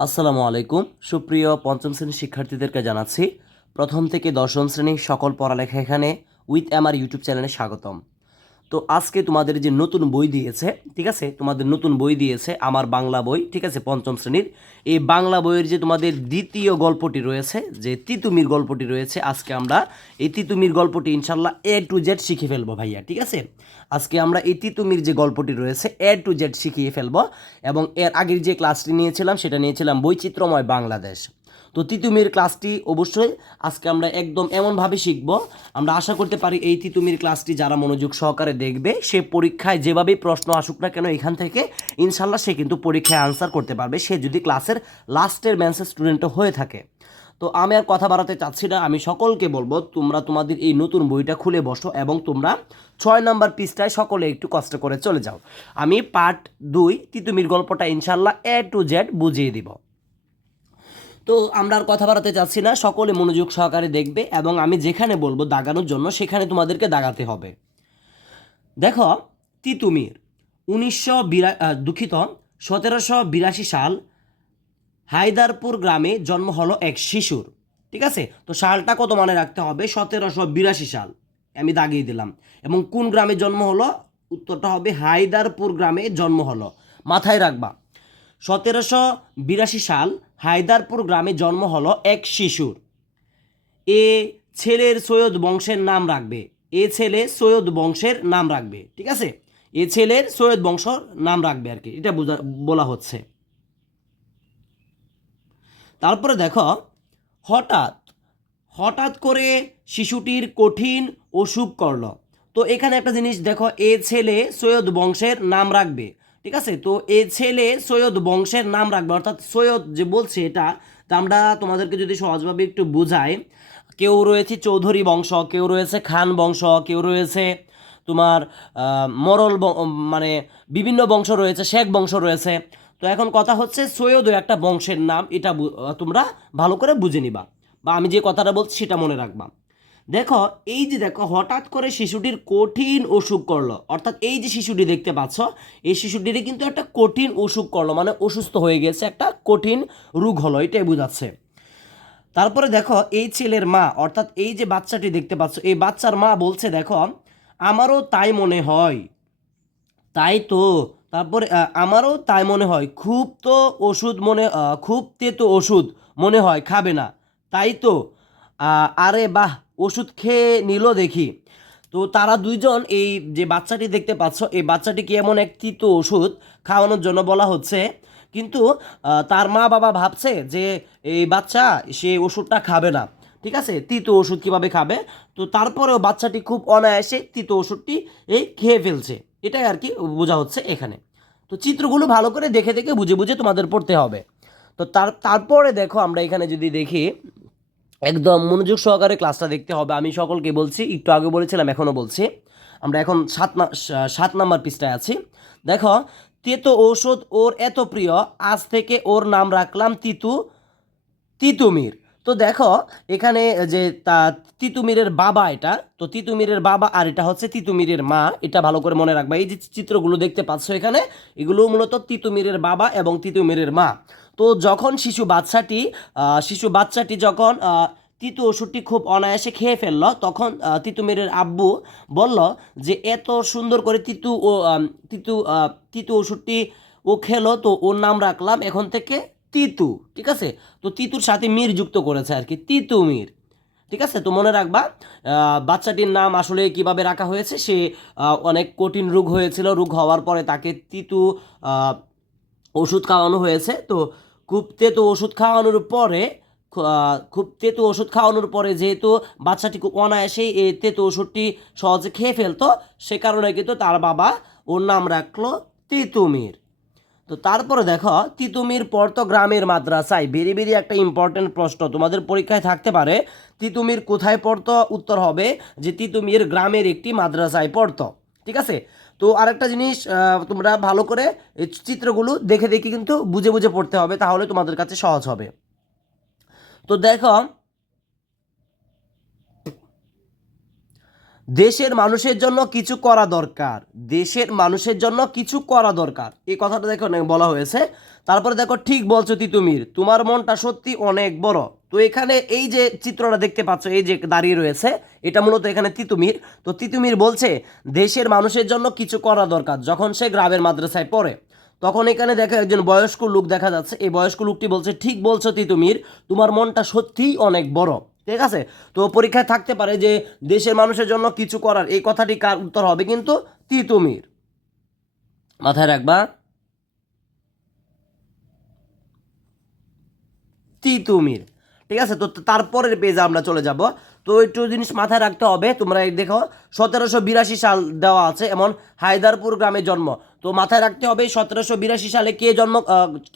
আসসালামু আলাইকুম। সুপ্রিয় পঞ্চম শ্রেণির শিক্ষার্থীদেরকে জানাচ্ছি, প্রথম থেকে দশম শ্রেণির সকল পড়ালেখা এখানে উইথ আমার ইউটিউব চ্যানেলে স্বাগতম। তো আজকে তোমাদের যে নতুন বই দিয়েছে, ঠিক আছে? তোমাদের নতুন বই দিয়েছে আমার বাংলা বই, ঠিক আছে? পঞ্চম শ্রেণির। এই বাংলা বইয়ের যে তোমাদের দ্বিতীয় গল্পটি রয়েছে, যে তিতুমির গল্পটি রয়েছে, আজকে আমরা এই তিতুমির গল্পটি ইনশাল্লাহ এ টু জেড শিখে ফেলব ভাইয়া, ঠিক আছে? আজকে আমরা এই তিতুমির যে গল্পটি রয়েছে এ টু জেড শিখিয়ে ফেলব এবং এর আগের যে ক্লাসটি নিয়েছিলাম, সেটা নিয়েছিলাম বৈচিত্র্যময় বাংলাদেশ। তো তিতুমির ক্লাসটি অবশ্যই আজকে আমরা একদম এমনভাবে শিখব। আমরা আশা করতে পারি এই তিতুমির ক্লাসটি যারা মনোযোগ সহকারে দেখবে, সে পরীক্ষায় যেভাবেই প্রশ্ন আসুক না কেন এখান থেকে ইনশাল্লাহ সে কিন্তু পরীক্ষায় আনসার করতে পারবে। সে যদি ক্লাসের লাস্টের ম্যান্সের স্টুডেন্টও হয়ে থাকে। তো আমি আর কথা বাড়াতে চাচ্ছি না, আমি সকলকে বলব, তোমরা তোমাদের এই নতুন বইটা খুলে বসো এবং তোমরা ছয় নাম্বার পৃষ্ঠায় সকলে একটু কষ্ট করে চলে যাও। আমি পার্ট দুই তিতুমির গল্পটা ইনশাল্লাহ এ টু জেড বুঝিয়ে দিব। তো আমরা আর কথা বাড়াতে চাচ্ছি না, সকলে মনোযোগ সহকারে দেখবে এবং আমি যেখানে বলব দাগানোর জন্য সেখানে তোমাদেরকে দাগাতে হবে। দেখো, তিতুমির, উনিশশো বিরা দুঃখিত, সতেরোশো বিরাশি সাল হায়দারপুর গ্রামে জন্ম হলো এক শিশুর, ঠিক আছে? তো সালটা কত মনে রাখতে হবে? সতেরোশো বিরাশি সাল, আমি দাগিয়ে দিলাম। এবং কোন গ্রামে জন্ম হলো? উত্তরটা হবে হায়দারপুর গ্রামে জন্ম হলো। মাথায় রাখবা, সতেরোশো বিরাশি সাল হায়দারপুর গ্রামে জন্ম হলো এক শিশুর। এ ছেলের সৈয়দ বংশের নাম রাখবে। এ ছেলে সৈয়দ বংশের নাম রাখবে, ঠিক আছে? এ ছেলের সৈয়দ বংশর নাম রাখবে আর কি, এটা বোঝা বলা হচ্ছে। তারপরে দেখো, হঠাৎ হঠাৎ করে শিশুটির কঠিন অসুখ করল। তো এখানে একটা জিনিস দেখো, এ ছেলে সৈয়দ বংশের নাম রাখবে। ঠিক আছে? তো এ ছেলে সৈয়দ বংশের নাম রাখবে, অর্থাৎ সৈয়দ যে বলছে এটা, তা আমরা তোমাদেরকে যদি সহজভাবে একটু বোঝাই, কেউ রয়েছে চৌধুরী বংশ, কেউ রয়েছে খান বংশ, কেউ রয়েছে তোমার মরল মানে বিভিন্ন বংশ রয়েছে, শেখ বংশ রয়েছে। তো এখন কথা হচ্ছে সৈয়দও একটা বংশের নাম, এটা তোমরা ভালো করে বুঝে নিবা। বা আমি যে কথাটা বলছি সেটা মনে রাখবা। দেখো, এই যে দেখো, হঠাৎ করে শিশুটির কঠিন অসুখ করল। অর্থাৎ এই যে শিশুটি দেখতে পাচ্ছ, এই শিশুটির কিন্তু একটা কঠিন অসুখ করল মানে অসুস্থ হয়ে গেছে, একটা কঠিন রোগ হলো, এটাই বোঝাচ্ছে। তারপরে দেখো, এই ছেলের মা, অর্থাৎ এই যে বাচ্চাটি দেখতে পাচ্ছ, এই বাচ্চার মা বলছে, দেখো, আমারও তাই মনে হয়। তাই তো। তারপরে আমারও তাই মনে হয়। খুব তো ওষুধ মনে খুব তেতো ওষুধ মনে হয়, খাবে না। তাই তো। আরে বাহ! ওষুধ খেয়ে নিল দেখি। তো তারা দুইজন এই যে বাচ্চাটি দেখতে পাচ্ছ, এই বাচ্চাটিকে এমন এক তিতো ওষুধ খাওয়ানোর জন্য বলা হচ্ছে? কিন্তু তার মা বাবা ভাবছে যে এই বাচ্চা সে ওষুধটা খাবে না। ঠিক আছে? তিতো ওষুধ কীভাবে খাবে? তো তারপরেও বাচ্চাটি খুব অনায়াসে তিতো ওষুধটি এই খেয়ে ফেলছে। এটাই আর কি বোঝা হচ্ছে এখানে। তো চিত্রগুলো ভালো করে দেখে দেখে বুঝে বুঝে তোমাদের পড়তে হবে। তো তার, তারপরে দেখো আমরা এখানে যদি দেখি একদম মনোযোগ সহকারে ক্লাসটা দেখতে হবে। আমি সকলকে বলছি, একটু আগে বলেছিলাম এখনও বলছি। আমরা এখন সাত সাত নাম্বার পৃষ্ঠায় আছি। দেখো, তেতো ঔষধ ওর এত প্রিয়, আজ থেকে ওর নাম রাখলাম তিতু, তিতুমির। তো দেখো, এখানে যে তা তিতুমিরের বাবা এটা, তো তিতুমিরের বাবা আর এটা হচ্ছে তিতুমিরের মা, এটা ভালো করে মনে রাখবা। এই যে চিত্রগুলো দেখতে পাচ্ছ এখানে, এগুলো মূলত তিতুমিরের বাবা এবং তিতুমিরের মা। তো যখন শিশু বাচ্চাটি শিশু বাচ্চাটি যখন তিতু ওষুধটি খুব অনায়াসে খেয়ে ফেলল, তখন তিতুমিরের আব্বু বলল যে, এত সুন্দর করে তিতু ও তিতু তিতু ওষুধটি ও খেলো, তো ওর নাম রাখলাম এখন থেকে তিতু। ঠিক আছে? তো তিতুর সাথে মির যুক্ত করেছে আর কি তিতু মির। ঠিক আছে? তো মনে রাখবা বাচ্চাটির নাম আসলে কীভাবে রাখা হয়েছে, সে অনেক কঠিন রোগ হয়েছিল, রোগ হওয়ার পরে তাকে তিতু ওষুধ খাওয়ানো হয়েছে, তো খুব তেতো ওষুধ খাওয়ানোর পরে খুব তেতো ওষুধ খাওয়ানোর পরে যেহেতু বাচ্চাটি খুব অনায়াসেই এই তেতো ওষুধটি সহজে খেয়ে ফেলতো, সে কারণে কিন্তু তার বাবা ওর নাম রাখল তিতুমির। তো তারপরে দেখো, তিতুমির পর তো গ্রামের মাদ্রাসায় বেরি বেরি একটা ইম্পর্টেন্ট প্রশ্ন তোমাদের পরীক্ষায় থাকতে পারে, তিতুমির কোথায় পড়তো? উত্তর হবে যে তিতুমির গ্রামের একটি মাদ্রাসায় পড়তো, ঠিক আছে? তো আরেকটা জিনিস তোমরা ভালো করে চিত্রগুলো দেখে দেখে কিন্তু বুঝে বুঝে পড়তে হবে, তাহলে তোমাদের কাছে সহজ হবে। তো দেখো, দেশের মানুষের জন্য কিছু করা দরকার, দেশের মানুষের জন্য কিছু করা দরকার। এই কথাটা দেখো বলা হয়েছে। তারপরে দেখো, ঠিক বলছো তিতুমির, তোমার মনটা সত্যি অনেক বড়। তো এখানে এই যে চিত্রটা দেখতে পাচ্ছ, এই যে দাঁড়িয়ে রয়েছে, এটা মূলত এখানে তিতুমির। তো তিতুমির বলছে, দেশের মানুষের জন্য কিছু করা দরকার। যখন সে গ্রামের মাদ্রাসায় পড়ে, তখন এখানে দেখো একজন বয়স্ক লোক দেখা যাচ্ছে। এই বয়স্ক লোকটি বলছে, ঠিক বলছো তিতুমির, তোমার মনটা সত্যিই অনেক বড়। ঠিক আছে? তো পরীক্ষায় থাকতে পারে যে, দেশের মানুষের জন্য কিছু করার। এই কথাটি কার উত্তর হবে কিন্তু তিতুমির। মাথায় রাখবা। তিতুমির। ঠিক আছে? তো তারপরের পেজে আমরা চলে যাব। তো একটু জিনিস মাথায় রাখতে হবে। তোমরা দেখো, সতেরোশো বিরাশি সাল দেওয়া আছে, এমন হায়দারপুর গ্রামে জন্ম। তো মাথায় রাখতে হবে, সতেরোশো বিরাশি সালে কে জন্ম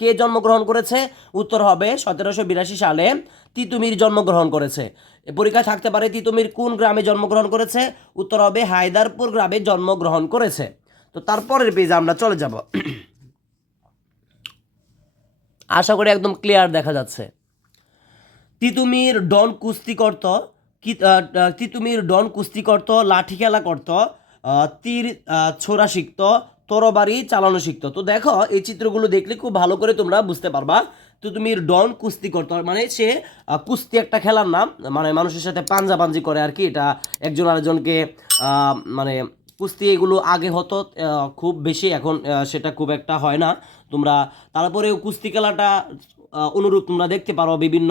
কে জন্মগ্রহণ করেছে? উত্তর হবে, সতেরোশো বিরাশি সালে তিতুমির জন্মগ্রহণ করেছে। এ পরীক্ষায় থাকতে পারে তিতুমির কোন গ্রামে জন্মগ্রহণ করেছে? উত্তর হবে, হায়দারপুর গ্রামে জন্মগ্রহণ করেছে। তো তারপরের পেজে আমরা চলে যাব। আশা করি একদম ক্লিয়ার দেখা যাচ্ছে। তিতুমির ডন কুস্তি করত তিতুমির ডন কুস্তি করত, লাঠি খেলা করত তীর ছোড়া শিখত, তরবারি চালানো শিখত। তো দেখো, এই চিত্রগুলো দেখলে খুব ভালো করে তোমরা বুঝতে পারবা তিতুমির ডন কুস্তি করত। মানে সে কুস্তি একটা খেলার নাম মানে মানুষের সাথে পাঞ্জাবাঞ্জি করে আর কি, এটা একজন আরেকজনকে মানে কুস্তি এগুলো আগে হতো খুব বেশি, এখন সেটা খুব একটা হয় না। তোমরা তারপরে কুস্তি খেলাটা অনুরূপ তোমরা দেখতে পারো বিভিন্ন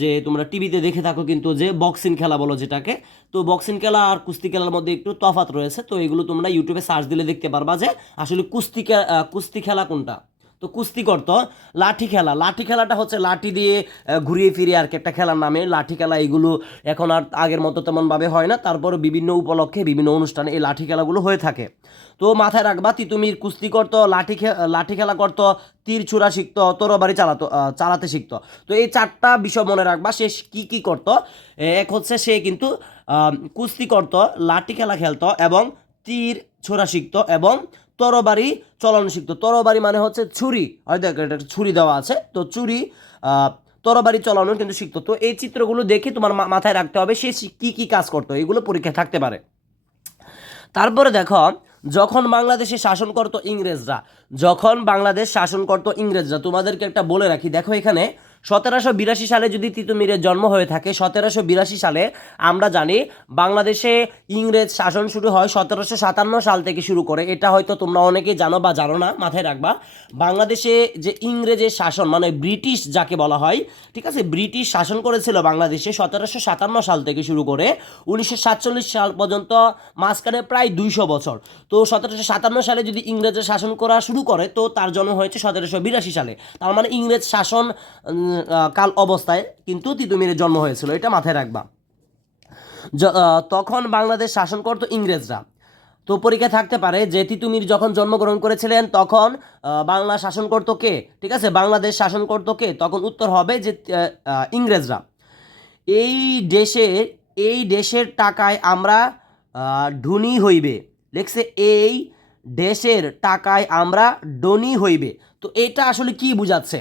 যে তোমরা টিভিতে দেখে থাকো কিন্তু যে বক্সিং খেলা বলো যেটাকে। তো বক্সিং খেলা আর কুস্তি খেলার মধ্যে একটু তফাত রয়েছে। তো এগুলো তোমরা ইউটিউবে সার্চ দিলে দেখতে পারবা যে আসলে কুস্তি কুস্তি খেলা কোনটা? তো কুস্তি করতো। লাঠি খেলা। লাঠি খেলাটা হচ্ছে লাঠি দিয়ে ঘুরিয়ে ফিরিয়ে আর কি একটা খেলার নামে। লাঠি খেলা এগুলো এখন আর আগের মতো তেমনভাবে হয় না। তারপর বিভিন্ন উপলক্ষে, বিভিন্ন অনুষ্ঠানে এই লাঠি খেলাগুলো হয়ে থাকে। তো মাথায় রাখবা, তিতুমির কুস্তি করতো, লাঠি লাঠি খেলা করতো, তীর ছুরা শিখতো, তরবারি চালাতো চালাতে শিখতো। তো এই চারটা বিষয় মনে রাখবা, সে কি কি করতো? এক হচ্ছে সে কিন্তু কুস্তি করতো, লাঠি খেলা খেলতো এবং তীর ছোড়া শিখতো এবং তরবারি চলানো শিখতো তরবারি মানে হচ্ছে ছুরি। হয়তো একটা ছুরি দেওয়া আছে। তো ছুরি তরবারি চলানো কিন্তু শিখতো তো এই চিত্রগুলো দেখে তোমার মাথায় রাখতে হবে সে কি কি কাজ করতো। এগুলো পরীক্ষায় থাকতে পারে। তারপরে দেখো, যখন বাংলাদেশে শাসন করতো ইংরেজরা, যখন বাংলাদেশ শাসন করতো ইংরেজরা, তোমাদেরকে একটা বলে রাখি। দেখো এখানে সতেরোশো বিরাশি সালে যদি তিতুমিরের জন্ম হয়ে থাকে, সতেরোশো বিরাশি সালে আমরা জানি বাংলাদেশে ইংরেজ শাসন শুরু হয় সতেরোশো সাতান্ন সাল থেকে শুরু করে। এটা হয়তো তোমরা অনেকেই জানো বা জানো না, মাথায় রাখবা। বাংলাদেশে যে ইংরেজের শাসন মানে ব্রিটিশ যাকে বলা হয়, ঠিক আছে? ব্রিটিশ শাসন করেছিল বাংলাদেশে সতেরোশো সাতান্ন সাল থেকে শুরু করে। উনিশশো সাতচল্লিশ সাল পর্যন্ত মাঝখানে প্রায় দুইশো বছর। তো সতেরোশো সাতান্ন সালে যদি ইংরেজের শাসন করা শুরু করে, তো তার জন্ম হয়েছে সতেরোশো বিরাশি সালে। তার মানে ইংরেজ শাসন কাল অবস্থায় কিন্তু তিতুমিরের জন্ম হয়েছিল, এটা মাথায় রাখবা। তখন বাংলাদেশ শাসন করতো ইংরেজরা। তো পরীক্ষায় থাকতে পারে যে তিতুমির যখন জন্মগ্রহণ করেছিলেন, তখন বাংলা শাসন করতো কে? ঠিক আছে, বাংলাদেশ শাসন করতো কে? তখন উত্তর হবে যে ইংরেজরা। এই দেশের এই দেশের টাকায় আমরা ধনী হইবে। লেখছে, এই দেশের টাকায় আমরা ধনী হইবে। তো এটা আসলে কি বুঝাচ্ছে?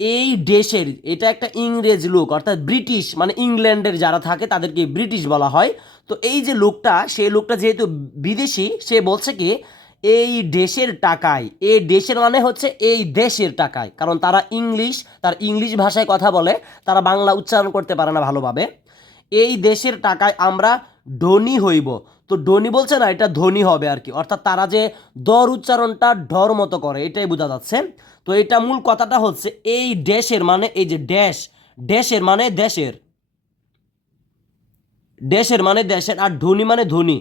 এই দেশের, এটা একটা ইংরেজ লোক, অর্থাৎ ব্রিটিশ মানে ইংল্যান্ডের যারা থাকে তাদেরকে ব্রিটিশ বলা হয়। তো এই যে লোকটা সেই লোকটা যেহেতু বিদেশি, সে বলছে কি, এই দেশের টাকায়, এই দেশের মানে হচ্ছে এই দেশের টাকায়। কারণ তারা ইংলিশ, তার ইংলিশ ভাষায় কথা বলে, তারা বাংলা উচ্চারণ করতে পারে না ভালোভাবে। এই দেশের টাকায় আমরা ধনী হইব। তো ধনী বলছে না, এটা ধনী হবে আর কি। অর্থাৎ তারা যে দর উচ্চারণটা ঢর মতো করে, এটাই বোঝা যাচ্ছে। তো এটা মূল কথাটা হচ্ছে এই ড্যাশের মানে এই যে ড্যাশ দেশের মানে দেশের। দেশের মানে দেশের আর ধনী মানে ধনী।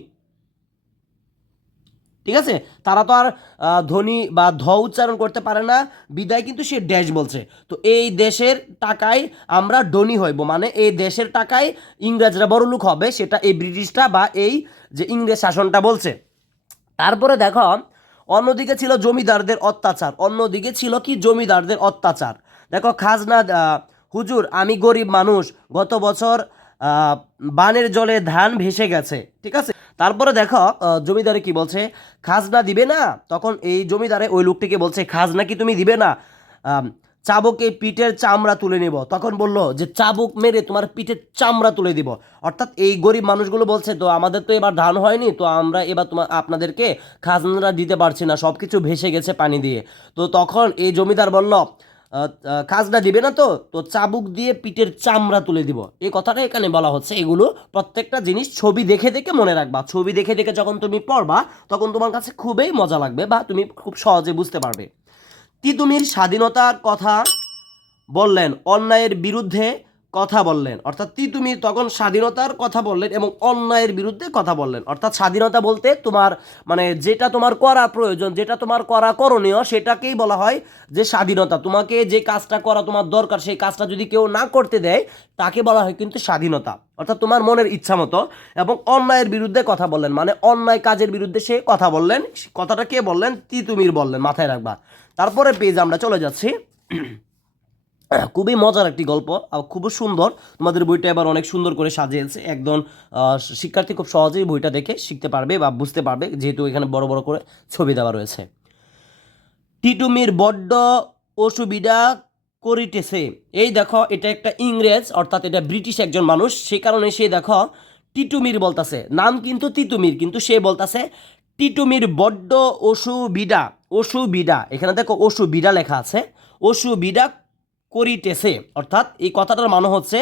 ঠিক আছে? তারা তো আর ধ্বনি বা ধ উচ্চারণ করতে পারে না, বিদায় কিন্তু সে ড্যাশ বলছে। তো এই দেশের টাকায় আমরা ধনী হইব মানে এই দেশের টাকায় ইংরেজরা বড় লোক হবে, সেটা এই ব্রিটিশটা বা এই যে ইংরেজ শাসনটা বলছে। তারপরে দেখো অন্যদিকে ছিল জমিদারদের অত্যাচার। অন্যদিকে ছিল কি? জমিদারদের অত্যাচার। দেখো, খাজনা হুজুর, আমি গরিব মানুষ, গত বছর বানের জলে ধান ভেসে গেছে, ঠিক আছে? তারপরে দেখো জমিদারে কি বলছে? খাজনা দিবে না? তখন এই জমিদারে ওই লোকটিকে বলছে, খাজনা কি তুমি দিবে না? চাবুকে পিঠের চামড়া তুলে নিব। তখন বলল যে, চাবুক মেরে তোমার পিঠের চামড়া তুলে দিব। অর্থাৎ এই গরিব মানুষগুলো বলছে, তো আমাদের তো এবার ধান হয়নি, তো আমরা এবার তোমার আপনাদেরকে খাজনারা দিতে পারছি না। সব কিছু ভেসে গেছে পানি দিয়ে। তো তখন এই জমিদার বলল খাজনা দিবে না তো? তো চাবুক দিয়ে পিঠের চামড়া তুলে দিব। এই কথাটা এখানে বলা হচ্ছে। এগুলো প্রত্যেকটা জিনিস ছবি দেখে দেখে মনে রাখবা। ছবি দেখে দেখে যখন তুমি পড়বা, তখন তোমার কাছে খুবই মজা লাগবে বা তুমি খুব সহজে বুঝতে পারবে। তিতুমির স্বাধীনতার কথা বললেন? অন্যায়ের বিরুদ্ধে কথা বললেন। অর্থাৎ তিতুমির তখন স্বাধীনতার কথা বললেন এবং অন্যায়ের বিরুদ্ধে কথা বললেন? অর্থাৎ স্বাধীনতা বলতে তোমার মানে যেটা তোমার করা প্রয়োজন, যেটা তোমার করা করণীয়, সেটাকেই বলা হয় যে স্বাধীনতা। তোমাকে যে কাজটা করা তোমার দরকার, সেই কাজটা যদি কেউ না করতে দেয়, তাকে বলা হয় কিন্তু স্বাধীনতা। অর্থাৎ তোমার মনের ইচ্ছা মতো এবং অন্যায়ের বিরুদ্ধে কথা বললেন। মানে অন্যায় কাজের বিরুদ্ধে সে কথা বললেন। কথাটা কে বললেন? তিতুমির বললেন? মাথায় রাখবা। তারপরে পেজ আমরা চলে যাচ্ছি। খুবই মজার একটি গল্প খুবই সুন্দর। তোমাদের বইটা এবার অনেক সুন্দর করে সাজিয়েছে। আহ, শিক্ষার্থী খুব সহজেই বইটা দেখে শিখতে পারবে বা বুঝতে পারবে যেহেতু এখানে বড় বড় করে ছবি দেওয়া রয়েছে। টিটুমির বড্ড অসুবিধা করিতেছে। এই দেখো এটা একটা ইংরেজ অর্থাৎ এটা ব্রিটিশ একজন মানুষ। সে কারণে সে দেখো টিটুমির বলতাছে। নাম কিন্তু তিতুমির কিন্তু সে বলতাছে টিটুমির বড্ড অসুবিধা। অসুবিধা, এখানে দেখো অসুবিধা লেখা আছে, অসুবিধা করিতেছে, অর্থাৎ এই কথাটার মানে হচ্ছে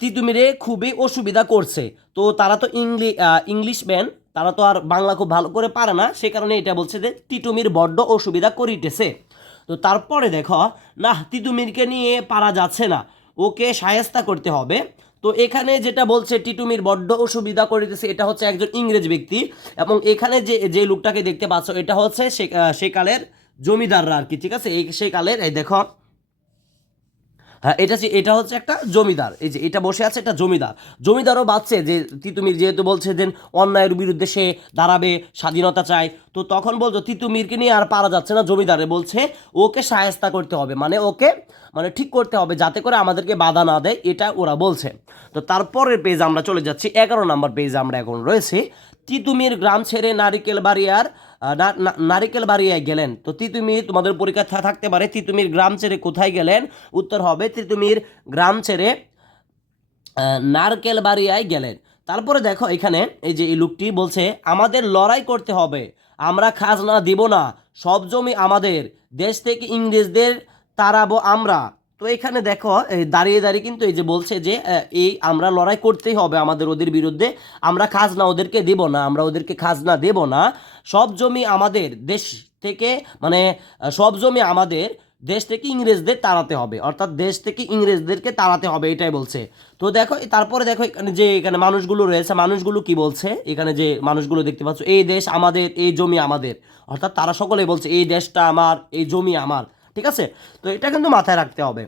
তিতুমিরে খুবই অসুবিধা করছে। তো তারা তো ইংলি ইংলিশ ম্যান তারা তো আর বাংলা খুব ভালো করে পারে না, সে কারণে এটা বলছে যে তিতুমির বড্ড অসুবিধা করিতেছে। তো তারপরে দেখো না তিতুমিরকে নিয়ে পারা যাচ্ছে না, ওকে সায়স্তা করতে হবে। তো এখানে যেটা বলছে, টিটুমির বড্ড অসুবিধা করিতেছে এটা হচ্ছে একজন ইংরেজ ব্যক্তি এবং এখানে যে যে লোকটাকে দেখতে পাচ্ছ, এটা হচ্ছে সে সেকালের জমিদাররা আর কি, ঠিক আছে? এই সেকালের, এই দেখো হ্যাঁ এটা এটা হচ্ছে একটা জমিদার। এই যে এটা বসে আছে একটা জমিদার। জমিদারও বাঁচছে যে তিতুমির যেহেতু বলছে যে অন্যায়ের বিরুদ্ধে সে দাঁড়াবে, স্বাধীনতা চায়, তো তখন বলছো, তিতুমিরকে নিয়ে আর পারা যাচ্ছে না। জমিদারে বলছে, ওকে সায়স্তা করতে হবে। মানে ওকে মানে ঠিক করতে হবে, যাতে করে আমাদেরকে বাধা না দেয়, এটা ওরা বলছে। তো তারপরের পেজ আমরা চলে যাচ্ছি। এগারো নম্বর পেজ আমরা এখন রয়েছি। তিতুমির গ্রাম ছেড়ে নারিকেল বাড়িয়ার নারিকেল বাড়িয়ায় গেলেন। তো তিতুমির তোমাদের পরীক্ষা থাকতে পারে। তিতুমির গ্রাম ছেড়ে কোথায় গেলেন? উত্তর হবে তিতুমির গ্রাম ছেড়ে নারকেল বাড়িয়ায় গেলেন। তারপরে দেখো এখানে এই যে এই লোকটি বলছে, আমাদের লড়াই করতে হবে। আমরা খাজনা দিব না। সব জমি আমাদের। দেশ থেকে ইংরেজদের তাড়াবো আমরা। তো এখানে দেখো এই দাঁড়িয়ে দাঁড়িয়ে কিন্তু এই যে বলছে যে এই আমরা লড়াই করতেই হবে আমাদের ওদের বিরুদ্ধে। আমরা খাজনা ওদেরকে দেব না, আমরা ওদেরকে খাজনা দেব না। সব জমি আমাদের দেশ থেকে মানে সব জমি আমাদের দেশ থেকে ইংরেজদের তাড়াতে হবে। অর্থাৎ দেশ থেকে ইংরেজদেরকে তাড়াতে হবে, এটাই বলছে। তো দেখো তারপরে দেখো, এখানে যে, এখানে মানুষগুলো রয়েছে, মানুষগুলো কি বলছে? এখানে যে মানুষগুলো দেখতে পাচ্ছ, এই দেশ আমাদের, এই জমি আমাদের। অর্থাৎ তারা সকলে বলছে, এই দেশটা আমার, এই জমি আমার। ঠিক আছে? তো এটা কিন্তু মাথায় রাখতে হবে।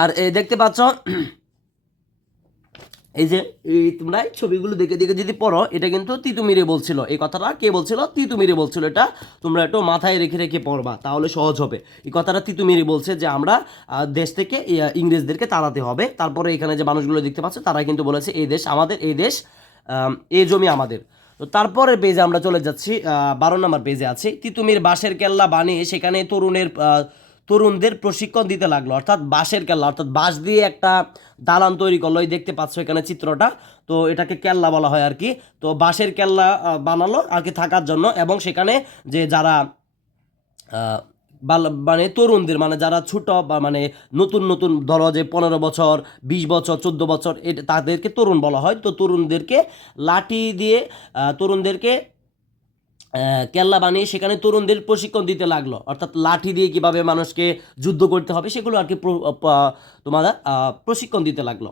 আর এই দেখতে পাচ্ছ, এই যে এই তোমরা ছবিগুলো দেখে দেখে যদি পড়ো, এটা কিন্তু তিতুমিরে বলছিল। এই কথাটা কে বলছিল? তিতুমিরে বলছিল। এটা তোমরা একটু মাথায় রেখে রেখে পড়বা, তাহলে সহজ হবে। এই কথাটা তিতুমিরে বলছে যে আমরা দেশ থেকে ইংরেজদেরকে তাড়াতে হবে। তারপরে এখানে যে মানুষগুলো দেখতে পাচ্ছ তারা কিন্তু বলেছে, এই দেশ আমাদের, এই দেশ এই জমি আমাদের। তো তারপরের পেজে আমরা চলে যাচ্ছি বারো নম্বর পেজে আছি। তিতুমির বাঁশের কেল্লা বানিয়ে সেখানে তরুণের তরুণদের প্রশিক্ষণ দিতে লাগল। অর্থাৎ বাঁশের কেল্লা, অর্থাৎ বাঁশ দিয়ে একটা দালান তৈরি করল। এই দেখতে পাচ্ছ এখানে চিত্রটা। তো এটাকে কেল্লা বলা হয় আর কি তো বাঁশের কেল্লা বানালো আর কি থাকার জন্য এবং সেখানে যে যারা মানে তরুণদের মানে যারা ছোট বা মানে নতুন নতুন, ধরো যে পনেরো বছর, বিশ বছর, চোদ্দ বছর, এটা তাদেরকে তরুণ বলা হয়। তো তরুণদেরকে লাঠি দিয়ে তরুণদেরকে কেল্লা বানিয়ে সেখানে তরুণদের প্রশিক্ষণ দিতে লাগল। অর্থাৎ লাঠি দিয়ে কীভাবে মানুষকে যুদ্ধ করতে হবে, সেগুলো আর কি তোমার প্রশিক্ষণ দিতে লাগল।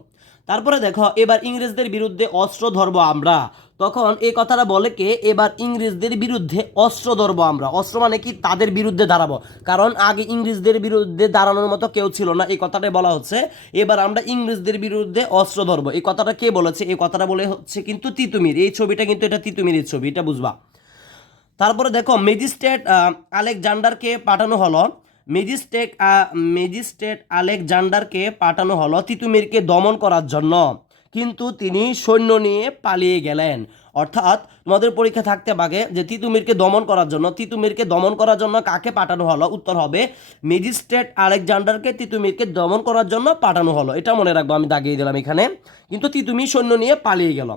তারপরে দেখো, এবার ইংরেজদের বিরুদ্ধে অস্ত্র ধরবো আমরা। তখন এই কথাটা বলে কে? এবার ইংরেজদের বিরুদ্ধে অস্ত্র ধরবো আমরা। অস্ত্র মানে কি? তাদের বিরুদ্ধে দাঁড়াবো। কারণ আগে ইংরেজদের বিরুদ্ধে দাঁড়ানোর মতো কেউ ছিল না। এই কথাটাই বলা হচ্ছে, এবার আমরা ইংরেজদের বিরুদ্ধে অস্ত্র ধরবো। এই কথাটা কে বলেছে? এই কথাটা বলে হচ্ছে কিন্তু তিতুমির। এই ছবিটা কিন্তু এটা তিতুমিরের ছবি, এটা বুঝবা। তারপরে দেখো, ম্যাজিস্ট্রেট আলেকজান্ডারকে পাঠানো হলো। ম্যাজিস্ট্রেট ম্যাজিস্ট্রেট আলেকজান্ডারকে পাঠানো হলো তিতুমিরকে দমন করার জন্য। কিন্তু তিনি সৈন্য নিয়ে পালিয়ে গেলেন। অর্থাৎ তোমাদের পরীক্ষা থাকতে পারে যে তিতুমিরকে দমন করার জন্য, তিতুমিরকে দমন করার জন্য কাকে পাঠানো হলো? উত্তর হবে ম্যাজিস্ট্রেট আলেকজান্ডারকে তিতুমিরকে দমন করার জন্য পাঠানো হলো। এটা মনে রাখব, আমি দাগিয়ে দিলাম এখানে। কিন্তু তিতুমির সৈন্য নিয়ে পালিয়ে গেল।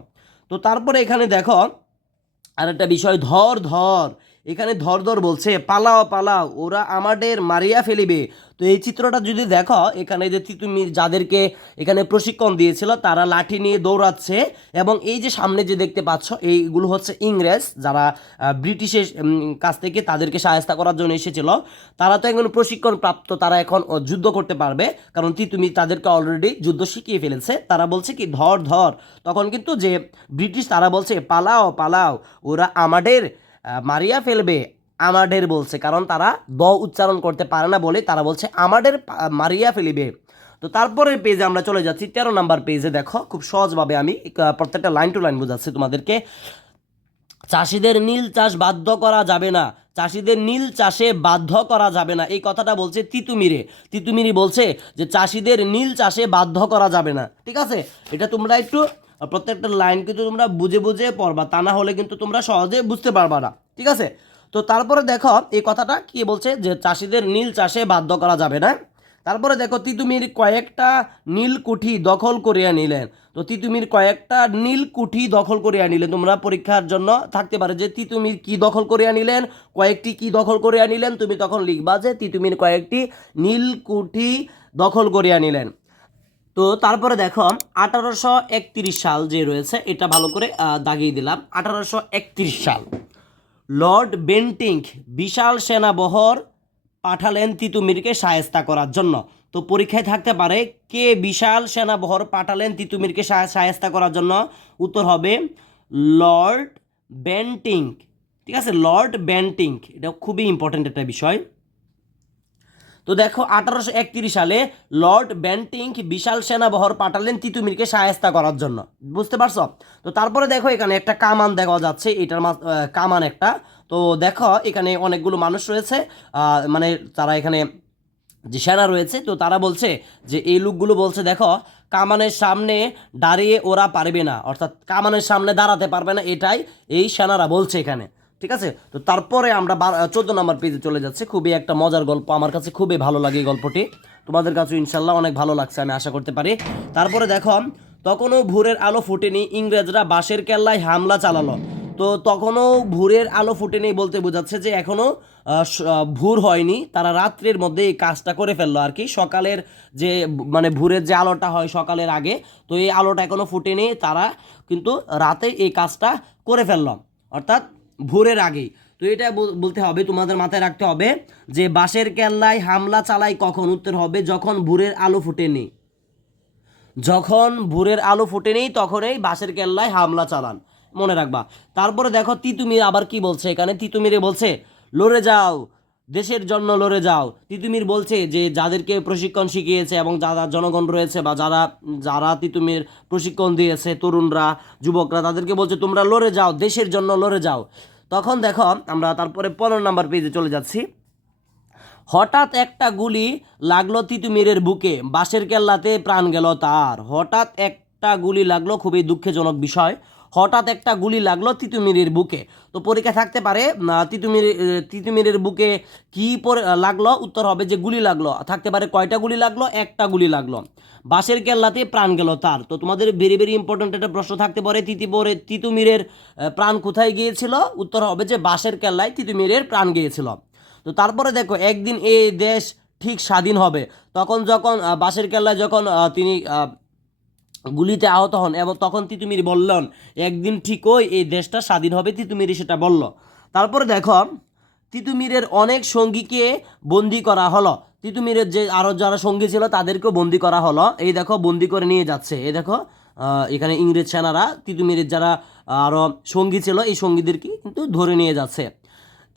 তো তারপরে এখানে দেখো আর একটা বিষয়, ধর ধর। এখানে ধর ধর বলছে, পালাও পালাও, ওরা আমাদের মারিয়া ফেলিবে। তো এই চিত্রটা যদি দেখো, এখানে যে তুমি যাদেরকে এখানে প্রশিক্ষণ দিয়েছিল, তারা লাঠি নিয়ে দৌড়াচ্ছে এবং এই যে সামনে যে দেখতে পাচ্ছ, এইগুলো হচ্ছে ইংরেজ যারা ব্রিটিশের কাছ থেকে তাদেরকে সাহায্য করার জন্য এসেছিল। তারা তো এখন প্রশিক্ষণ প্রাপ্ত, তারা এখন যুদ্ধ করতে পারবে। কারণ তিতুমি তাদেরকে অলরেডি যুদ্ধ শিখিয়ে ফেলেছে। তারা বলছে কি, ধর ধর। তখন কিন্তু যে ব্রিটিশ, তারা বলছে, পালাও পালাও, ওরা আমাদের মারিয়া ফেলবে আমাদের বলছে, কারণ তারা দ উচ্চারণ করতে পারে না বলে তারা বলছে আমাদের মারিয়া ফেলিবে। তো তারপরের পেজে আমরা চলে যাচ্ছি, তেরো নাম্বার পেজে দেখো, খুব সহজভাবে আমি প্রত্যেকটা লাইন টু লাইন বোঝাচ্ছি তোমাদেরকে। চাষিদের নীল চাষ বাধ্য করা যাবে না, চাষিদের নীল চাষে বাধ্য করা যাবে না। এই কথাটা বলছে তিতুমিরে। তিতুমিরি বলছে যে, চাষিদের নীল চাষে বাধ্য করা যাবে না। ঠিক আছে? এটা তোমরা একটু প্রত্যেকটা লাইন কিন্তু তোমরা বুঝে বুঝে পড়বা, তা না হলে কিন্তু তোমরা সহজে বুঝতে পারবা না, ঠিক আছে? তো তারপরে দেখো, এই কথাটা কি বলছে যে চাষিদের নীল চাষে বাধ্য করা যাবে না। তারপরে দেখো, তিতুমির কয়েকটা নীলকুঠি দখল করিয়া নিলেন। তো তিতুমির কয়েকটা নীলকুঠি দখল করিয়া নিলেন। তোমরা পরীক্ষার জন্য থাকতে পারে যে তিতুমির কি দখল করিয়া নিলেন, কয়েকটি কি দখল করিয়া নিলেন, তুমি তখন লিখবা যে তিতুমির কয়েকটি নীলকুঠি দখল করিয়া নিলেন। তো তারপরে দেখো, আঠারোশো একত্রিশ সাল যে রয়েছে, এটা ভালো করে দাগিয়ে দিলাম। আঠারোশো একত্রিশ সাল। লর্ড বেন্টিঙ্ক বিশাল সেনাবহর পাঠালেন তিতুমিরকে সায়স্তা করার জন্য। তো পরীক্ষায় থাকতে পারে, কে বিশাল সেনাবহর পাঠালেন তিতুমিরকে সায়- সায়স্তা করার জন্য? উত্তর হবে, লর্ড বেন্টিঙ্ক। ঠিক আছে, লর্ড বেন্টিঙ্ক। এটা খুবই ইম্পর্ট্যান্ট একটা বিষয়। তো দেখো, আঠারোশো একত্রিশ সালে লর্ড ব্যান্টিং বিশাল সেনাবহর পাঠালেন তিতুমিরকে সায়স্তা করার জন্য। বুঝতে পারছ? তো তারপরে দেখো, এখানে একটা কামান দেখা যাচ্ছে, এটার কামান একটা। তো দেখো, এখানে অনেকগুলো মানুষ রয়েছে মানে তারা এখানে যে সেনা রয়েছে, তো তারা বলছে যে, এই লোকগুলো বলছে, দেখো, কামানের সামনে দাঁড়িয়ে ওরা পারবে না। অর্থাৎ কামানের সামনে দাঁড়াতে পারবে না, এটাই এই সেনারা বলছে এখানে। ঠিক আছে? তো তারপরে আমরা চোদ্দ নম্বর পেজে চলে যাচ্ছি। খুবই একটা মজার গল্প। আমার কাছে খুবই ভালো লাগে এই গল্পটি। তোমাদের কাছে ইনশাল্লাহ অনেক ভালো লাগছে, আমি আশা করতে পারি। তারপরে দেখো, তখনও ভোরের আলো ফুটেনি, ইংরেজরা বাঁশের কেল্লায় হামলা চালালো। তো তখনও ভোরের আলো ফুটেনি বলতে বোঝাচ্ছে যে এখনও ভোর হয়নি, তারা রাত্রের মধ্যে এই কাজটা করে ফেলল আর কি। সকালের যে মানে ভোরের যে আলোটা হয় সকালের আগে, তো এই আলোটা এখনও ফুটেনি, তারা কিন্তু রাতে এই কাজটা করে ফেলল। অর্থাৎ ভোরের আগেই। তো এটা বল- বলতে হবে, তোমাদের মাথায় রাখতে হবে যে বাঁশের কেল্লায় হামলা চালাই কখন? উত্তর হবে যখন ভোরের আলো ফুটেনি। যখন ভোরের আলো ফুটেনি, তখনই বাঁশের কেল্লায় হামলা চালান। মনে রাখবা। তারপরে দেখো তিতুমির আবার কি বলছে এখানে? তিতুমিরে বলছে, লড়ে যাও দেশের জন্য লড়ে যাও। তিতুমির বলছে যে, যাদেরকে প্রশিক্ষণ শিখিয়েছে এবং যারা জনগণ রয়েছে বা যারা যারা তিতুমির প্রশিক্ষণ দিয়েছে, তরুণরা, যুবকরা, তাদেরকে বলছে, তোমরা লড়ে যাও, দেশের জন্য লড়ে যাও। তখন দেখো, আমরা তারপরে পনেরো নাম্বার পেজে চলে যাচ্ছি। হঠাৎ একটা গুলি লাগল তিতুমিরের বুকে। বাঁশের কেল্লাতে প্রাণ গেল তার। হঠাৎ একটা গুলি লাগল, খুবই দুঃখজনক বিষয়। হঠাৎ একটা গুলি লাগল তিতুমিরের বুকে। তো পরীক্ষা থাকতে পারে তিতুমির তিতুমিরের বুকে কি পরে লাগল? উত্তর হবে যে গুলি লাগল। থাকতে পারে কয়টা গুলি লাগল? একটা গুলি লাগল। বাঁশের কেল্লাতে প্রাণ গেল তার। তো তোমাদের ভেরি ভেরি ইম্পর্ট্যান্ট একটা প্রশ্ন থাকতে পারে তিতিপরে তিতুমিরের প্রাণ কোথায় গিয়েছিল? উত্তর হবে যে বাঁশের কেল্লায় তিতুমিরের প্রাণ গিয়েছিল। তো তারপরে দেখো, একদিন এই দেশ ঠিক স্বাধীন হবে। তখন যখন বাঁশের কেল্লায় যখন তিনি গুলিতে আহত হন এবং তখন তিতুমির বললেন, একদিন ঠিকই এই দেশটা স্বাধীন হবে তিতুমিরি সেটা বলল। তারপরে দেখো, তিতুমিরের অনেক সঙ্গীকে বন্দি করা হলো। তিতুমিরের যে আরও যারা সঙ্গী ছিল তাদেরকেও বন্দি করা হলো। এই দেখো, বন্দি করে নিয়ে যাচ্ছে। এই দেখো এখানে ইংরেজ সেনারা তিতুমিরের যারা আরও সঙ্গী ছিল, এই সঙ্গীদেরকে কিন্তু ধরে নিয়ে যাচ্ছে।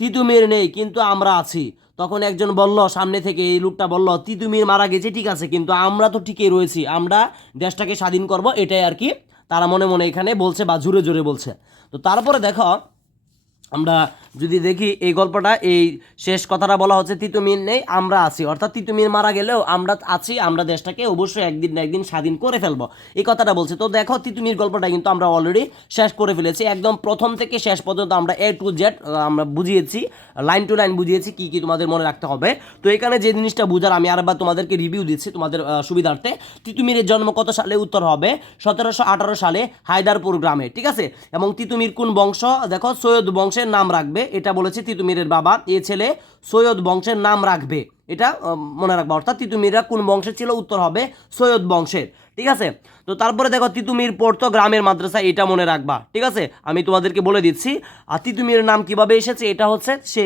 তিতুমির নেই, কিন্তু আমরা আছি। তখন একজন বলল, সামনে থেকে এই লোকটা বলল, তিতুমির মারা গেছে, ঠিক আছে, কিন্তু আমরা তো ঠিকই রয়েছি, আমরা দেশটাকে স্বাধীন করব। এটাই আর কি তারা মনে মনে এখানে বলছে বা জোরে জোরে বলছে। তো তারপরে দেখো আমরা যদি দেখি এই গল্পটা, এই শেষ কথাটা বলা হচ্ছে তিতুমির নেই, আমরা আছি। অর্থাৎ তিতুমির মারা গেলেও আমরা আছি, আমরা দেশটাকে অবশ্যই একদিন না একদিন স্বাধীন করে ফেলব। এই কথাটা বলছে। তো দেখো, তিতুমির গল্পটা কিন্তু আমরা অলরেডি শেষ করে ফেলেছি। একদম প্রথম থেকে শেষ পর্যন্ত আমরা এ টু জেড আমরা বুঝিয়েছি লাইন টু লাইন বুঝিয়েছি কি কি তোমাদের মনে রাখতে হবে। তো এখানে যে জিনিসটা বুঝার, আমি আরেকবার তোমাদেরকে রিভিউ দিচ্ছি তোমাদের সুবিধার্থে। তিতুমিরের জন্ম কত সালে? উত্তর হবে সতেরোশো আঠারো সালে হায়দারপুর গ্রামে, ঠিক আছে? এবং তিতুমির কোন বংশ? দেখো সৈয়দ বংশের নাম রাখবে। এটা বলেছে তিতুমিরের বাবা। এ ছেলে সৈয়দ বংশের নাম রাখবে। এটা মনে রাখবা। অর্থাৎ তিতুমিররা কোন বংশের ছিল? উত্তর হবে সৈয়দ বংশের। ঠিক আছে? তো তারপরে দেখো, তিতুমির পড়তো গ্রামের মাদ্রাসা এটা মনে রাখবা। ঠিক আছে? আমি তোমাদেরকে বলে দিচ্ছি। আর তিতুমিরের নাম কীভাবে এসেছে? এটা হচ্ছে, সে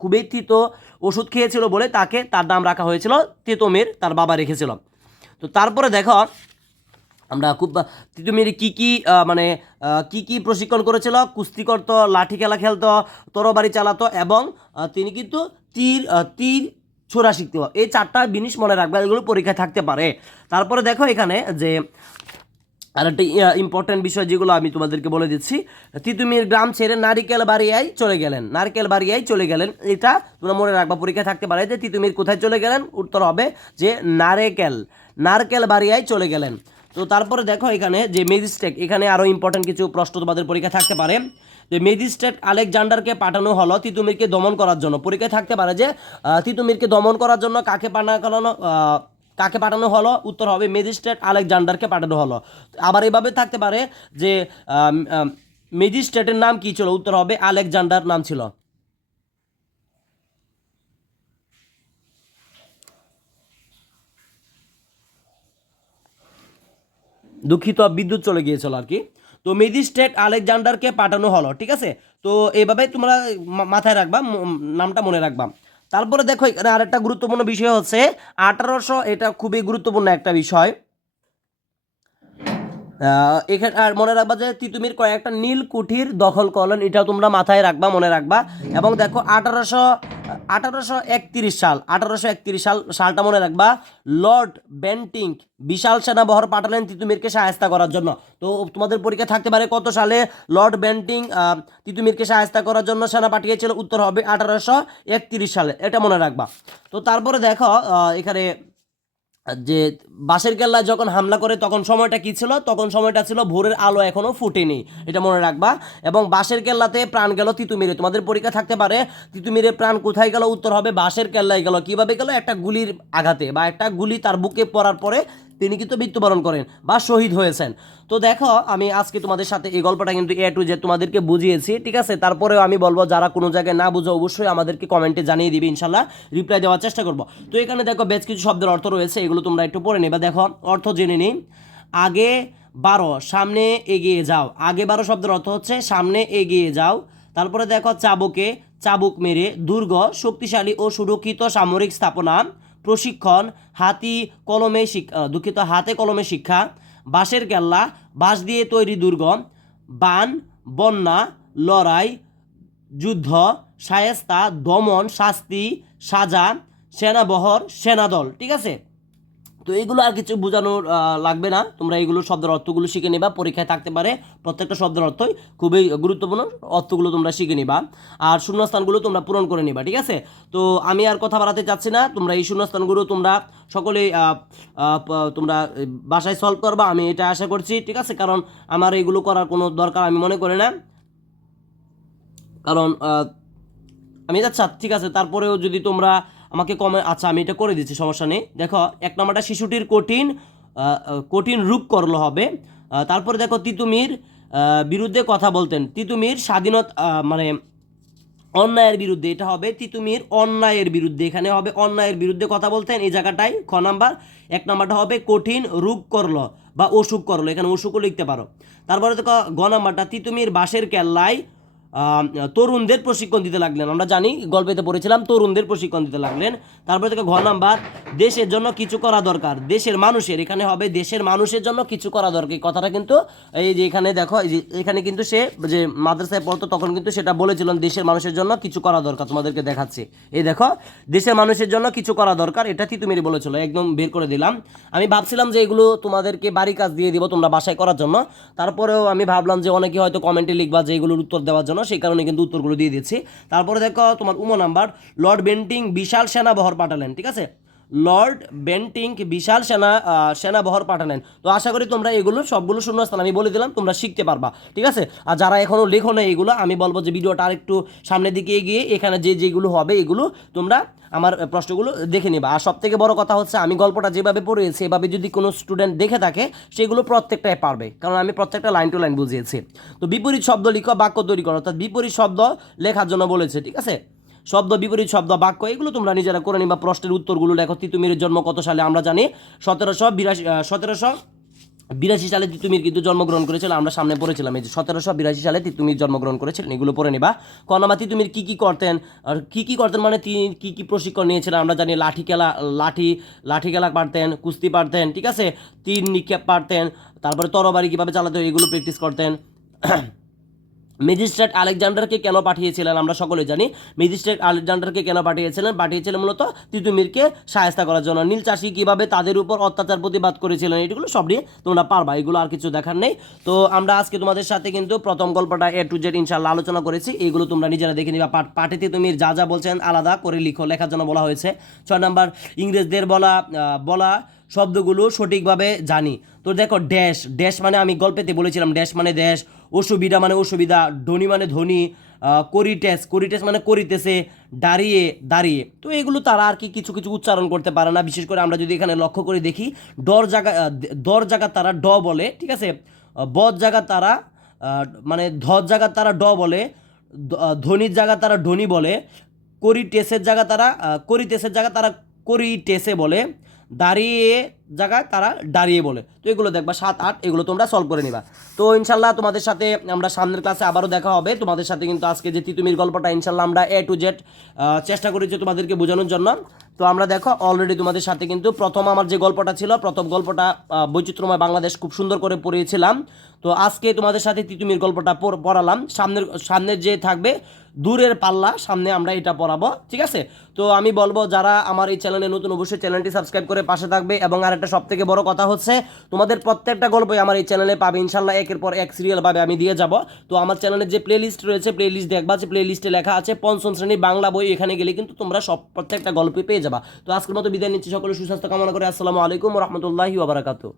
খুবই তিতো ওষুধ খেয়েছিল বলে তাকে তার নাম রাখা হয়েছিল তিতুমির, তার বাবা রেখেছিল। তো তারপরে দেখো আমরা খুব তিতুমির কি কি মানে কি কি প্রশিক্ষণ করেছিল? কুস্তি করতো, লাঠি খেলা খেলতো, তরবারি চালাতো এবং তিনি কিন্তু তীর তীর ছোড়া শিখতো এই চারটা জিনিস মনে রাখবে এগুলো পরীক্ষায় থাকতে পারে। তারপরে দেখো এখানে যে, আর একটা ইম্পর্টেন্ট বিষয় যেগুলো আমি তোমাদেরকে বলে দিচ্ছি, তিতুমির গ্রাম ছেড়ে নারিকেল বাড়িয়ায় চলে গেলেন। নারকেল বাড়িয়ায় চলে গেলেন। এটা তোমরা মনে রাখবা, পরীক্ষায় থাকতে পারে যে তিতুমির কোথায় চলে গেলেন? উত্তর হবে যে নারেকেল, নারকেল বাড়িয়ায় চলে গেলেন। তো তারপরে দেখো এখানে যে ম্যাজিস্ট্রেট এখানে আরও ইম্পর্টেন্ট কিছু প্রশ্ন তোমাদের পরীক্ষা থাকতে পারে। যে ম্যাজিস্ট্রেট আলেকজান্ডারকে পাঠানো হলো তিতুমিরকে দমন করার জন্য। পরীক্ষায় থাকতে পারে যে তিতুমিরকে দমন করার জন্য কাকে পাঠানো আহ, কাকে পাঠানো হলো? উত্তর হবে ম্যাজিস্ট্রেট আলেকজান্ডারকে পাঠানো হলো। আবার এভাবে থাকতে পারে যে ম্যাজিস্ট্রেটের নাম কি ছিল? উত্তর হবে আলেকজান্ডার নাম ছিল। দুঃখিত, বিদ্যুৎ চলে গিয়েছিল আর কি। তো ম্যাজিস্ট্রেট আলেকজান্ডারকে পাঠানো হলো, ঠিক আছে? তো এইভাবে তোমরা মাথায় রাখবা নামটা মনে রাখবা। তারপরে দেখো, এখানে আরেকটা গুরুত্বপূর্ণ বিষয় হচ্ছে, আঠারোশো, এটা খুবই গুরুত্বপূর্ণ একটা বিষয়। এখানে, আর মনে রাখবা যে তিতুমির কয়েকটা নীল কুঠির দখল করলেন, এটাও তোমরা মাথায় রাখবা, মনে রাখবা। এবং দেখো, আঠারোশো আঠারোশো একত্রিশ সাল, আঠারোশো একত্রিশ সাল সালটা মনে রাখবা, লর্ড বেন্টিং বিশাল সেনাবহর পাঠালেন তিতুমিরকে সাহায্য করার জন্য। তো তোমাদের পরীক্ষা থাকতে পারে কত সালে? লর্ড বেন্টিং তিতুমিরকে সাহায্য করার জন্য সেনা পাঠিয়েছিল, উত্তর হবে আঠারোশো একত্রিশ সালে, এটা মনে রাখবা। তো তারপরে দেখো এখানে যে বাসের কেল্লায় যখন হামলা করে তখন সময়টা কি ছিল? তখন সময়টা ছিল ভোরের আলো এখনও ফুটেনি। এটা মনে রাখবা। এবং বাসের কেল্লাতে প্রাণ গেল তিতুমিরে। তোমাদের পরীক্ষা থাকতে পারে তিতুমিরে প্রাণ কোথায় গেল? উত্তর হবে বাসের কেল্লায় গেল। কীভাবে গেল? একটা গুলির আঘাতে বা একটা গুলি তার বুকে পড়ার পরে তিনি কিন্তু মৃত্যুবরণ করেন বা শহীদ হয়েছেন। তো দেখো, আমি আজকে তোমাদের সাথে এই গল্পটা কিন্তু এ টু যে তোমাদেরকে বুঝিয়েছি, ঠিক আছে? তারপরেও আমি বলব, যারা কোনো জায়গায় না বুঝো, অবশ্যই আমাদেরকে কমেন্টে জানিয়ে দিবে, ইনশাল্লাহ রিপ্লাই দেওয়ার চেষ্টা করব। তো এখানে দেখো, বেশ কিছু শব্দের অর্থ রয়েছে, এগুলো তোমরা একটু পড়ে নেবে। দেখো, অর্থ জেনে নিই। আগে বারো, সামনে এগিয়ে যাও। আগে বারো শব্দের অর্থ হচ্ছে, সামনে এগিয়ে যাও। তারপরে দেখো, চাবুকে চাবুক মেরে দুর্গ, শক্তিশালী ও সুরক্ষিত সামরিক স্থাপনা। প্রশিক্ষণ, হাতি কলমে শিক্ষা দুঃখিত, হাতে কলমে শিক্ষা, বাঁশের কেল্লা বাঁশ দিয়ে তৈরি দুর্গ বান, বন্যা, লড়াই, যুদ্ধ শায়েস্তা দমন, শাস্তি, সাজা, সেনাবহর, সেনাদল, ঠিক আছে? তো এইগুলো আর কিছু বোঝানোর লাগবে না। তোমরা এইগুলো শব্দের অর্থগুলো শিখে নেবা, পরীক্ষায় থাকতে পারে প্রত্যেকটা শব্দের অর্থই খুবই গুরুত্বপূর্ণ অর্থগুলো তোমরা শিখে নিবা। আর শূন্যস্থানগুলো তোমরা পূরণ করে নিবা, ঠিক আছে? তো আমি আর কথা বাড়াতে চাচ্ছি না, তোমরা এই শূন্যস্থানগুলো তোমরা সকলেই তোমরা বাসায় সলভ করবা, আমি এটা আশা করছি, ঠিক আছে? কারণ আমার এগুলো করার কোনো দরকার আমি মনে করি না। কারণ আমি আচ্ছা ঠিক আছে? তারপরেও যদি তোমরা আমাকে কমে আচ্ছা আমি এটা করে দিচ্ছি, সমস্যা নেই। দেখো, এক নম্বরটা, শিশুটির কঠিন কঠিন রূপ করল হবে। তারপরে দেখো, তিতুমির বিরুদ্ধে কথা বলতেন। তিতুমির স্বাধীনতা মানে অন্যায়ের বিরুদ্ধে এটা হবে, তিতুমির অন্যায়ের বিরুদ্ধে, এখানে হবে অন্যায়ের বিরুদ্ধে কথা বলতেন। এই জায়গাটায় খ নাম্বার, এক নাম্বারটা হবে কঠিন রূপ করল বা অসুখ করল, এখানে অসুখও লিখতে পারো। তারপরে দেখো, গ নাম্বারটা, তিতুমির বাঁশের কেল্লায় তরুণদের প্রশিক্ষণ দিতে লাগলেন। আমরা জানি, গল্পেতে পড়েছিলাম, তরুণদের প্রশিক্ষণ দিতে লাগলেন। তারপরে থেকে ঘ নাম্বার, দেশের জন্য কিছু করা দরকার। দেশের মানুষের, এখানে হবে দেশের মানুষের জন্য কিছু করা দরকার। এই কথাটা কিন্তু, এই যে এখানে দেখো, এই যে এখানে কিন্তু সে, যে মাদ্রাসায় পড়তো, তখন কিন্তু সেটা বলেছিলেন, দেশের মানুষের জন্য কিছু করা দরকার, তোমাদেরকে দেখাচ্ছি। এই দেখো, দেশের মানুষের জন্য কিছু করা দরকার, এটা তিতুমিরি বলেছিল, একদম বের করে দিলাম। আমি ভাবছিলাম যে এগুলো তোমাদেরকে বাড়ি কাজ দিয়ে দিব তোমরা বাসায় করার জন্য। তারপরেও আমি ভাবলাম যে অনেকে হয়তো কমেন্টে লিখবা যে এগুলোর উত্তর দেওয়ার জন্য। সেই কারণে কিন্তু উত্তরগুলো দিয়ে দিচ্ছি তারপরে দেখো তোমার উমো নাম্বার, লর্ড বেন্টিং বিশাল সেনাবহর পাঠালেন, ঠিক আছে? লর্ড বেন্টিং বিশাল সেনা সেনাবহর পাঠালেন। তো আশা করি তোমরা এগুলো সবগুলো শূন্যস্থান আমি বলে দিলাম, তোমরা শিখতে পারবা, ঠিক আছে? আর যারা এখনও লেখো না এগুলো, আমি বলব যে ভিডিওটা আরেকটু সামনের দিকে এগিয়ে, এখানে যে যেগুলো হবে এগুলো তোমরা আমার প্রশ্নগুলো দেখে নিবা। আর সব থেকে বড় কথা হচ্ছে, আমি গল্পটা যেভাবে পড়েছি এভাবে যদি কোনো স্টুডেন্ট দেখে থাকে, সেগুলো প্রত্যেকটাই পারবে, কারণ আমি প্রত্যেকটা লাইন টু লাইন বুঝিয়েছি। তো বিপরীত শব্দ লিখো, বাক্য তৈরি করো, অর্থাৎ বিপরীত শব্দ লেখার জন্য বলেছে, ঠিক আছে? শব্দ, বিপরীত শব্দ, বাক্য, এগুলো তোমরা নিজেরা করে নিবা। প্রশ্নের উত্তরগুলো লেখো তিতুমিরের জন্ম কত সালে, আমরা জানি সতেরোশো বিরাশি সতেরোশো বিরাশি সালে তিতুমির কিন্তু জন্মগ্রহণ করেছিল, আমরা সামনে পড়েছিলাম, এই যে সতেরোশো বিরাশি সালে তিতুমির জন্মগ্রহণ করেছিলেন, এগুলো পড়ে নিবা। কনামা তিতুমির কী কী করতেন, আর কী কী করতেন মানে তিনি কী কী প্রশিক্ষণ নিয়েছিলেন, আমরা জানি লাঠি খেলা, লাঠি লাঠি খেলা পারতেন, কুস্তি পারতেন, ঠিক আছে? তীর নিক্ষেপ পারতেন, তারপরে তরবারি কীভাবে চালাতে হয় এগুলো প্র্যাকটিস করতেন। ম্যাজিস্ট্রেট আলেকজান্ডারকে কেন পাঠিয়েছিলেন আমরা সকলে জানি। ম্যাজিস্ট্রেট আলেকজান্ডারকে কেন পাঠিয়েছিলেন? পাঠিয়েছিলেন মূলত তিতুমিরকে সাহায্য করার জন্য। নীল চাষি কীভাবে তাদের উপর অত্যাচার প্রতিবাদ করেছিলেন এগুলো সব নিয়ে তোমরা পারবা, এগুলো আর কিছু দেখার নেই। তো আমরা আজকে তোমাদের সাথে কিন্তু প্রথম গল্পটা এ টু জেড ইনশাল্লাহ আলোচনা করেছি। এগুলো তোমরা নিজেরা দেখে নিবা। পাঠ পাঠে তিতুমির যা যা বলছেন আলাদা করে লিখো, লেখার জন্য বলা হয়েছে। ছয় নাম্বার, ইংরেজদের বলা বলা শব্দগুলো সঠিকভাবে জানি। তো দেখো, ড্যাশ ড্যাশ মানে আমি গল্পেতে বলেছিলাম, ড্যাশ মানে ড্যাশ অসুবিধা মানে অসুবিধা ধনী মানে ধনী করিটেস করিটেস মানে করিতেছে দাঁড়িয়ে দাঁড়িয়ে। তো এগুলো তারা আর কি কিছু কিছু উচ্চারণ করতে পারে না। বিশেষ করে আমরা যদি এখানে লক্ষ্য করে দেখি ডর জায়গা দর জায়গা তারা ড বলে ঠিক আছে? বদ জায়গা তারা মানে ধর জায়গা তারা ড বলে ধনির জায়গা তারা ধনী বলে করিটেসের জায়গা তারা আহ, করিতেসের জায়গা তারা করিটেসে বলে। দাঁড়িয়ে জায়গায় তারা দাঁড়িয়ে বলে। তো এগুলো দেখবা, সাত, আট, এগুলো তোমরা সলভ করে নিবা। তো ইনশাল্লাহ তোমাদের সাথে আমরা সামনের ক্লাসে আবারও দেখা হবে। তোমাদের সাথে কিন্তু আজকে যে তিতুমির গল্পটা, ইনশাল্লাহ আমরা এ টু জেড চেষ্টা করেছি তোমাদেরকে বোঝানোর জন্য। তো আমরা দেখো অলরেডি তোমাদের সাথে কিন্তু প্রথম আমার যে গল্পটা ছিল, প্রথম গল্পটা বৈচিত্র্যময় বাংলাদেশ খুব সুন্দর করে পড়িয়েছিলাম। তো আজকে তোমাদের সাথে তিতুমির গল্পটা পড়- পড়ালাম। সামনের সামনের যে থাকবে দূরের পাল্লা, সামনে আমরা এটা পড়াবো, ঠিক আছে? তো আমি বলব, যারা আমার এই চ্যানেলে নতুন, অবশ্যই চ্যানেলটি সাবস্ক্রাইব করে পাশে থাকবে। এবং আর একটা সব থেকে বড় কথা হচ্ছে, তোমাদের প্রত্যেকটা গল্পই আমার এই চ্যানেলে পাবে। ইনশাল্লাহ একের পর এক সিরিয়াল পাবে, আমি দিয়ে যাব। তো আমার চ্যানেলে যে প্লে লিস্ট রয়েছে প্লে লিস্ট দেখবা, যে প্লে লিস্টে লেখা আছে, পঞ্চম শ্রেণি বাংলা বই, এখানে গেলে কিন্তু তোমরা সব প্রত্যেকটা গল্পই পেয়ে যাবা। তো আজকের মতো বিদায় নিচ্ছি, সকলে সুস্বাস্থ্য কামনা করে, আসসালামু আলাইকুম রহমতুল্লাহি ওবরাকাতু